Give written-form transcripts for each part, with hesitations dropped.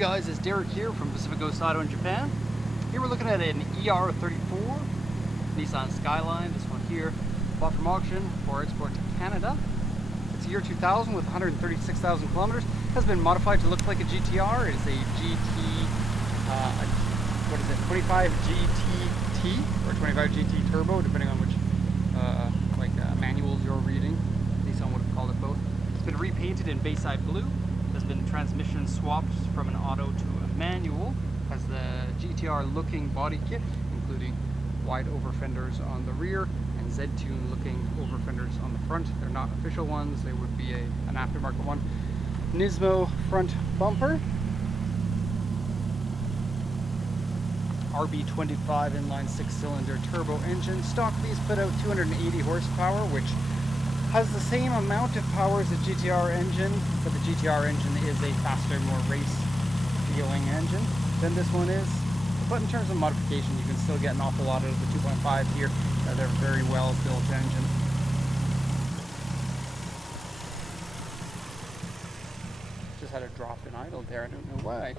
guys, it's Derek here from Pacific Coast Auto in Japan. Here we're looking at an ER34 Nissan Skyline. This one here, bought from auction for export to Canada. It's a year 2000 with 136,000 kilometers. Has been modified to look like a GTR. It is a GT, 25 GTT or 25 GT Turbo, depending on which manuals you're reading. Nissan would have called it both. It's been repainted in Bayside blue. There's been transmission swapped from an auto to a manual. Has the GTR looking body kit, including wide over fenders on the rear and Z-Tune looking over fenders on the front. They're not official ones, they would be an aftermarket one. Nismo front bumper. RB25 inline 6-cylinder turbo engine. Stock V spit out 280 horsepower, which has the same amount of power as the GTR engine, but the GTR engine is a faster, more race-feeling engine than this one is. But in terms of modification, you can still get an awful lot out of the 2.5 here. They're a very well-built engine. Just had a drop in idle there, I don't know why.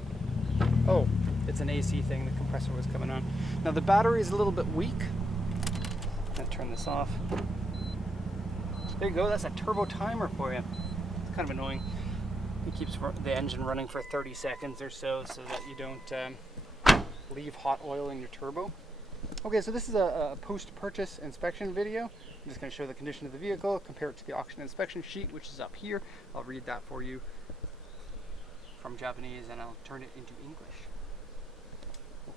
Oh, it's an AC thing, the compressor was coming on. Now the battery is a little bit weak. I'm gonna turn this off. There you go, that's a turbo timer for you. It's kind of annoying. It keeps the engine running for 30 seconds or so that you don't leave hot oil in your turbo. Okay, so this is a post-purchase inspection video. I'm just going to show the condition of the vehicle, compare it to the auction inspection sheet, which is up here. I'll read that for you from Japanese and I'll turn it into English.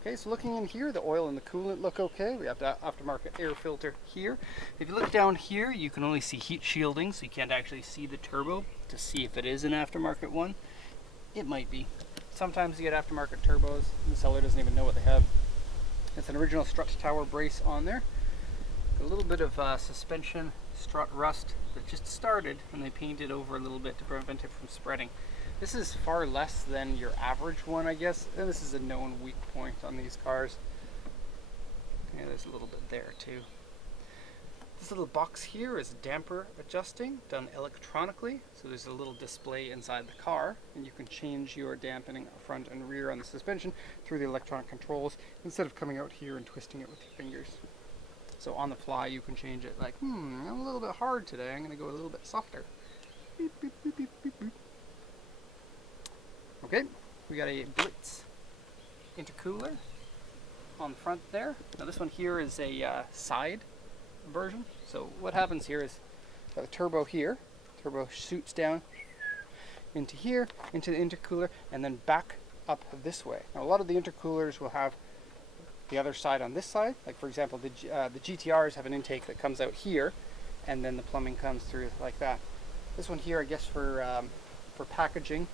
Okay, so looking in here, the oil and the coolant look okay. We have the aftermarket air filter here. If you look down here, you can only see heat shielding, so you can't actually see the turbo to see if it is an aftermarket one. It might be. Sometimes you get aftermarket turbos, and the seller doesn't even know what they have. It's an original strut tower brace on there. A little bit of suspension strut rust that just started, and they painted over a little bit to prevent it from spreading. This is far less than your average one, I guess, and this is a known weak point on these cars. Yeah, there's a little bit there too. This little box here is damper adjusting, done electronically. So there's a little display inside the car, and you can change your dampening front and rear on the suspension through the electronic controls instead of coming out here and twisting it with your fingers. So on the fly, you can change it like, I'm a little bit hard today, I'm gonna go a little bit softer. Beep, beep, beep, beep, beep, beep. Okay, we got a Blitz intercooler on the front there. Now this one here is a side version. So what happens here is the turbo here, turbo shoots down into here, into the intercooler, and then back up this way. Now a lot of the intercoolers will have the other side on this side. Like for example, the GTRs have an intake that comes out here, and then the plumbing comes through like that. This one here, I guess for packaging,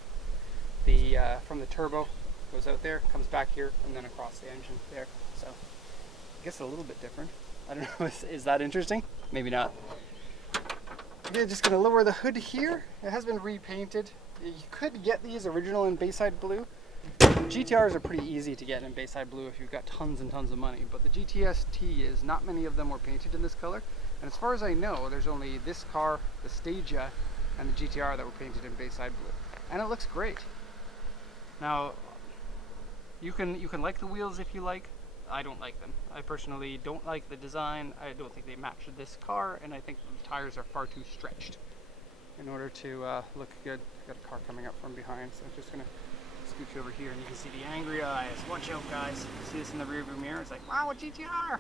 from the turbo goes out there, comes back here, and then across the engine there. So I guess a little bit different. I don't know, is that interesting? Maybe not. Okay, just gonna lower the hood here. It has been repainted. You could get these original in Bayside blue. GTRs are pretty easy to get in Bayside blue if you've got tons and tons of money, but the GTS-T is not many of them were painted in this color. And as far as I know, there's only this car, the Stagia, and the GTR that were painted in Bayside blue. And it looks great. Now, you can like the wheels if you like. I don't like them. I personally don't like the design. I don't think they match this car, and I think the tires are far too stretched in order to look good. Got a car coming up from behind, so I'm just gonna scooch over here, and you can see the angry eyes. Watch out, guys! See this in the rearview mirror? It's like, wow, a GTR!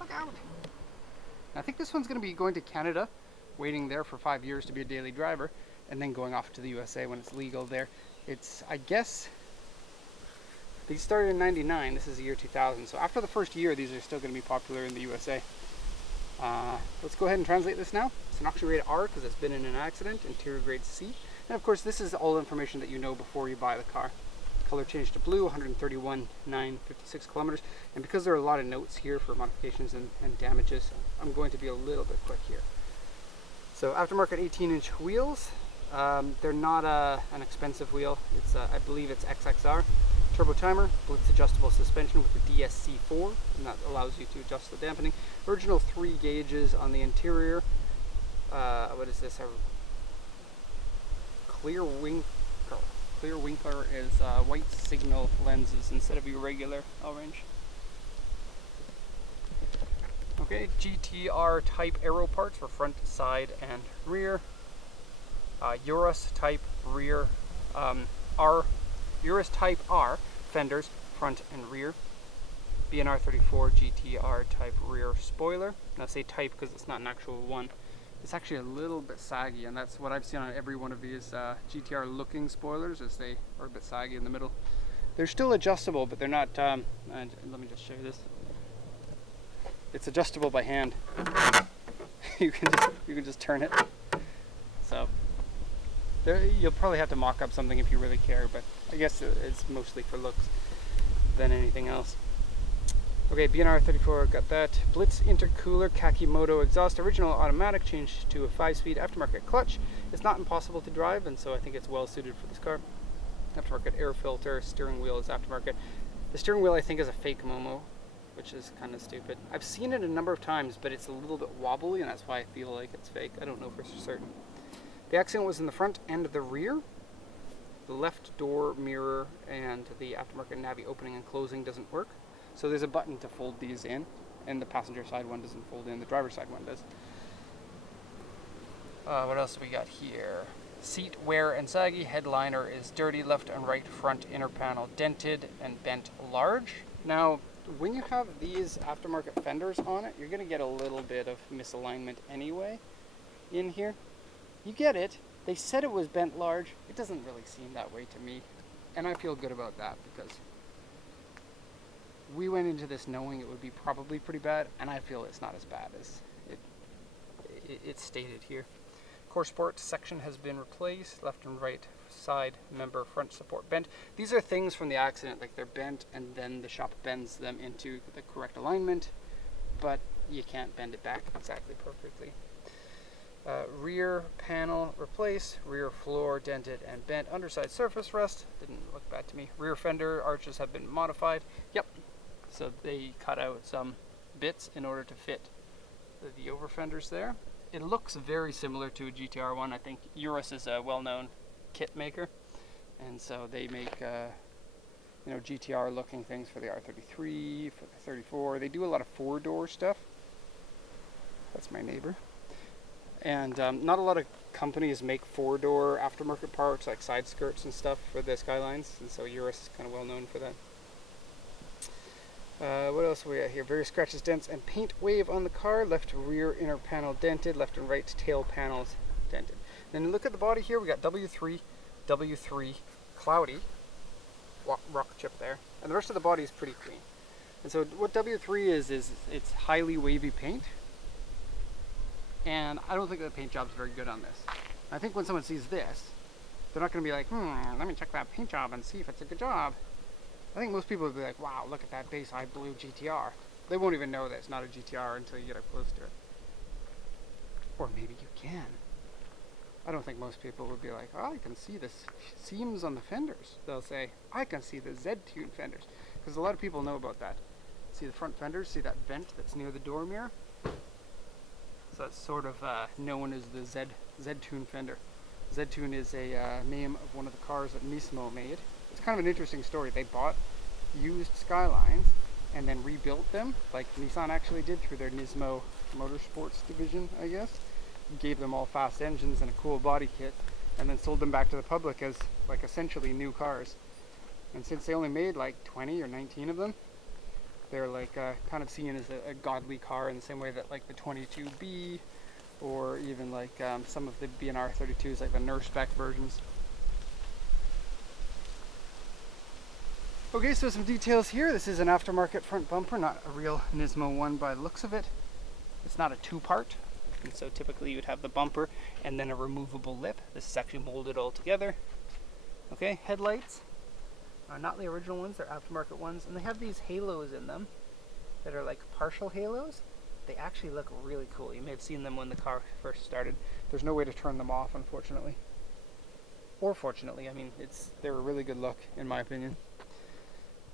Look out! I think this one's gonna be going to Canada, waiting there for 5 years to be a daily driver, and then going off to the USA when it's legal there. It's, I guess, these started in '99, this is the year 2000, so after the first year these are still going to be popular in the USA. Let's go ahead and translate this now. It's an auction grade R because it's been in an accident, interior grade C, and of course this is all information that you know before you buy the car. Color changed to blue, 131,956 kilometers, and because there are a lot of notes here for modifications and damages, I'm going to be a little bit quick here. So aftermarket 18-inch wheels. They're not an expensive wheel. It's I believe it's XXR. Turbo timer, Blitz adjustable suspension with the DSC4, and that allows you to adjust the dampening. Original 3 gauges on the interior. What is this? A clear wing clear winker is white signal lenses instead of your regular orange. Okay, GTR type aero parts for front, side, and rear. Urus type rear, Urus type R fenders, front and rear. B&R 34 GTR type rear spoiler. Now I say type because it's not an actual one. It's actually a little bit saggy, and that's what I've seen on every one of these GTR looking spoilers, is they are a bit saggy in the middle. They're still adjustable, but they're not, and let me just show you this. It's adjustable by hand. you can just turn it. So you'll probably have to mock up something if you really care, but I guess it's mostly for looks than anything else. Okay, B&R 34, got that. Blitz intercooler, Kakimoto exhaust, original automatic, changed to a 5-speed aftermarket clutch. It's not impossible to drive, and so I think it's well suited for this car. Aftermarket air filter, steering wheel is aftermarket. The steering wheel I think is a fake Momo, which is kind of stupid. I've seen it a number of times, but it's a little bit wobbly, and that's why I feel like it's fake. I don't know for certain. The accident was in the front and the rear. The left door mirror and the aftermarket Navi opening and closing doesn't work. So there's a button to fold these in, and the passenger side one doesn't fold in, the driver's side one does. What else do we got here? Seat wear and saggy, headliner is dirty, left and right front inner panel dented and bent large. Now, when you have these aftermarket fenders on it, you're going to get a little bit of misalignment anyway in here. You get it. They said it was bent large. It doesn't really seem that way to me, and I feel good about that because we went into this knowing it would be probably pretty bad, and I feel it's not as bad as it's stated here. Core support section has been replaced, left and right side member front support bent. These are things from the accident, like they're bent and then the shop bends them into the correct alignment, but you can't bend it back exactly perfectly. Rear panel replaced, rear floor dented and bent, underside surface rust, didn't look bad to me. Rear fender arches have been modified. Yep. So they cut out some bits in order to fit the over fenders there. It looks very similar to a GTR one. I think Urus is a well-known kit maker, and so they make GTR looking things for the R33, for the 34. They do a lot of 4-door stuff. That's my neighbor. And not a lot of companies make 4-door aftermarket parts like side skirts and stuff for the Skylines, and so Urus is kind of well known for that. What else we got here? Various scratches, dents, and paint wave on the car. Left rear inner panel dented, left and right tail panels dented. Then look at the body here. We got W3, cloudy, rock chip there, and the rest of the body is pretty clean. And so what W3 is it's highly wavy paint, and I don't think the paint job's very good on this. I think when someone sees this, they're not going to be like, let me check that paint job and see if it's a good job. I think most people would be like, wow, look at that base eye blue GTR. They won't even know that it's not a GTR until you get up close to it. Or maybe you can. I don't think most people would be like, oh, I can see the seams on the fenders. They'll say, I can see the Z-tune fenders. Because a lot of people know about that. See the front fenders? See that vent that's near the door mirror? So that's sort of known as the Z-tune fender. Z-tune is a name of one of the cars that Nismo made. It's kind of an interesting story. They bought used Skylines and then rebuilt them, like Nissan actually did through their Nismo Motorsports division, I guess. Gave them all fast engines and a cool body kit, and then sold them back to the public as like essentially new cars. And since they only made like 20 or 19 of them, they're like kind of seen as a godly car in the same way that like the 22B or even like some of the B&R 32s, like the Nurse spec versions. Okay, so some details here. This is an aftermarket front bumper, not a real Nismo one by the looks of it. It's not a 2-part, and so typically you would have the bumper and then a removable lip. This is actually molded all together. Okay, headlights are not the original ones, they're aftermarket ones, and they have these halos in them that are like partial halos. They actually look really cool. You may have seen them when the car first started. There's no way to turn them off, unfortunately. Or fortunately, I mean, they're a really good look, in my opinion.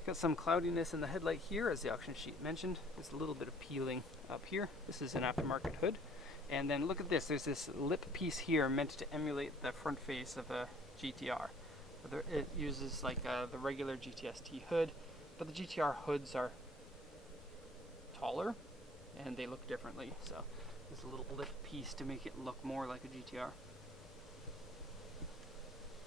Got some cloudiness in the headlight here, as the auction sheet mentioned. There's a little bit of peeling up here. This is an aftermarket hood. And then look at this. There's this lip piece here meant to emulate the front face of a GTR. It uses like the regular GTST hood, but the GTR hoods are taller and they look differently. So there's a little lift piece to make it look more like a GTR.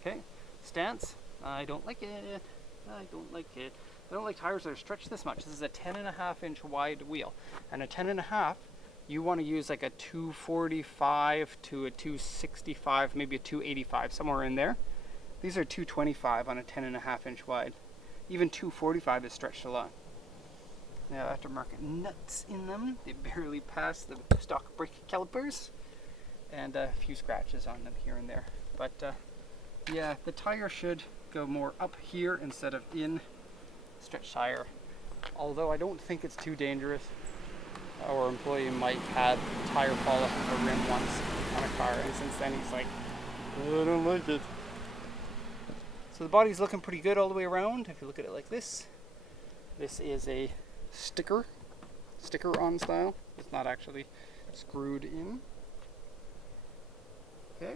Okay, stance. I don't like it. I don't like it. I don't like tires that are stretched this much. This is a 10.5-inch wide wheel, and a 10.5. You want to use like a 245 to a 265, maybe a 285, somewhere in there. These are 225 on a 10.5-inch wide. Even 245 is stretched a lot. They have aftermarket nuts in them. They barely pass the stock brake calipers, and a few scratches on them here and there. But yeah, the tire should go more up here instead of in. Stretch tire. Although I don't think it's too dangerous. Our employee Mike had a tire fall off of a rim once on a car, and since then he's like, oh, I don't like it. So the body's looking pretty good all the way around. If you look at it like this, this is a sticker-on style. It's not actually screwed in. Okay.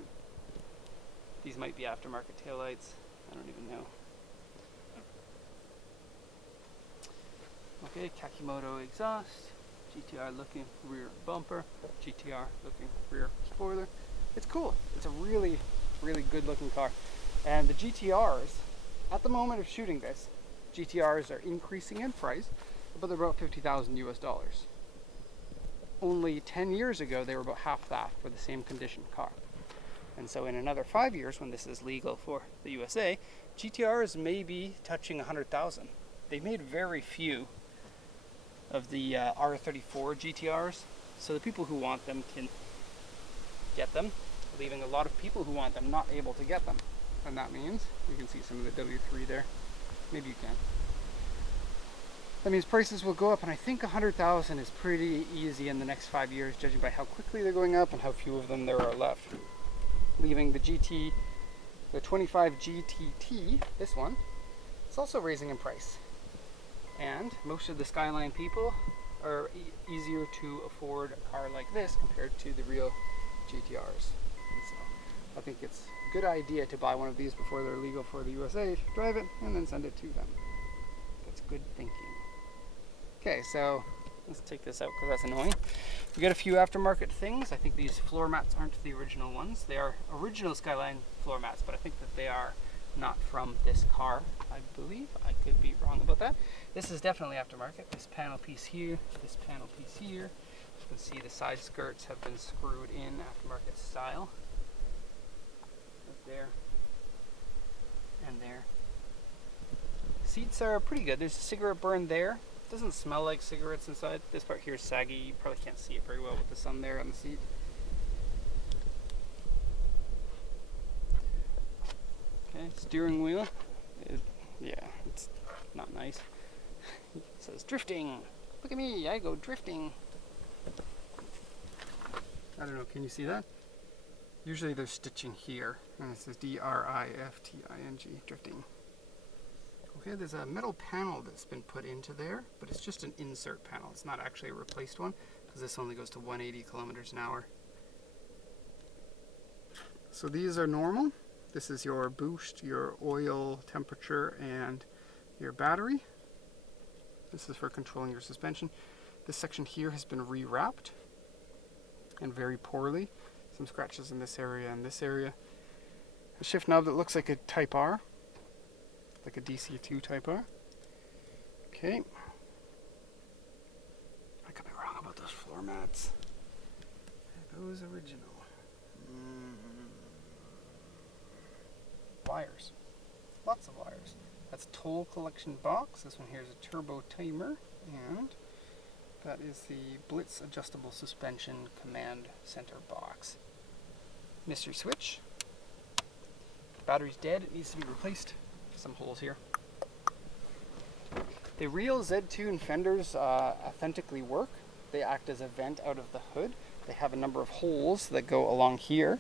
These might be aftermarket taillights. I don't even know. Okay, Kakimoto exhaust. GTR looking rear bumper, GTR looking rear spoiler. It's cool. It's a really, really good looking car. And the GTRs, at the moment of shooting this, GTRs are increasing in price, but they're about $50,000 US. Only 10 years ago, they were about half that for the same condition car. And so in another 5 years, when this is legal for the USA, GTRs may be touching 100,000. They made very few of the R34 GTRs, so the people who want them can get them, leaving a lot of people who want them not able to get them. And that means, you can see some of the W3 there, maybe you can. That means prices will go up, and I think 100,000 is pretty easy in the next 5 years, judging by how quickly they're going up and how few of them there are left. Leaving the 25 GTT, this one, it's also raising in price. And most of the Skyline people are easier to afford a car like this compared to the real GTRs. And so I think it's a good idea to buy one of these before they're legal for the USA, drive it, and then send it to them. That's good thinking. Okay, so let's take this out because that's annoying. We got a few aftermarket things. I think these floor mats aren't the original ones. They are original Skyline floor mats, but I think that they are not from this car, I believe. I could be wrong about that. This is definitely aftermarket. This panel piece here, this panel piece here. You can see the side skirts have been screwed in aftermarket style. Right there. And there. Seats are pretty good. There's a cigarette burn there. It doesn't smell like cigarettes inside. This part here is saggy. You probably can't see it very well with the sun there on the seat. Okay, steering wheel. Yeah, it's not nice. It says drifting. Look at me, I go drifting. I don't know, can you see that? Usually there's stitching here, and it says D-R-I-F-T-I-N-G, drifting. Okay, there's a metal panel that's been put into there, but it's just an insert panel. It's not actually a replaced one, because this only goes to 180 kilometers an hour. So these are normal. This is your boost, your oil temperature, and your battery. This is for controlling your suspension. This section here has been rewrapped, and very poorly. Some scratches in this area and this area. A shift knob that looks like a Type R, like a DC2 Type R. Okay. I could be wrong about those floor mats. Are those original? Wires. Lots of wires. That's a toll collection box. This one here is a turbo timer, and that is the Blitz adjustable suspension command center box. Mystery switch. Battery's dead. It needs to be replaced. Some holes here. The real Z2 fenders authentically work. They act as a vent out of the hood. They have a number of holes that go along here,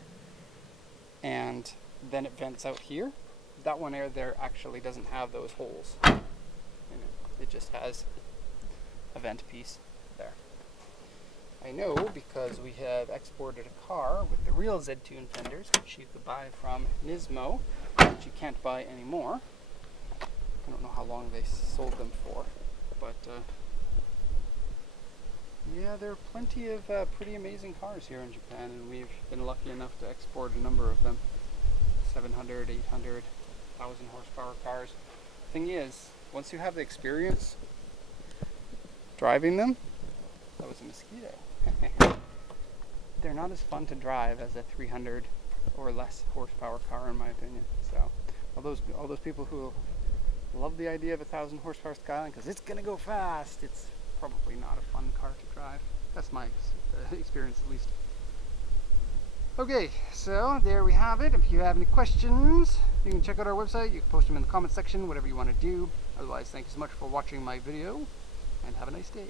and then it vents out here. That one there actually doesn't have those holes. It just has a vent piece there. I know because we have exported a car with the real Z2 fenders, which you could buy from Nismo which you can't buy anymore. I don't know how long they sold them for, but yeah, there are plenty of pretty amazing cars here in Japan, and we've been lucky enough to export a number of them. 700, 800, 1,000 horsepower cars. Thing is, once you have the experience driving them, that was a mosquito. They're not as fun to drive as a 300 or less horsepower car, in my opinion. So, all those people who love the idea of 1,000 horsepower Skyline because it's gonna go fast, it's probably not a fun car to drive. That's my experience, at least. Okay, so there we have it. If you have any questions, you can check out our website. You can post them in the comment section, whatever you want to do. Otherwise, thank you so much for watching my video, and have a nice day.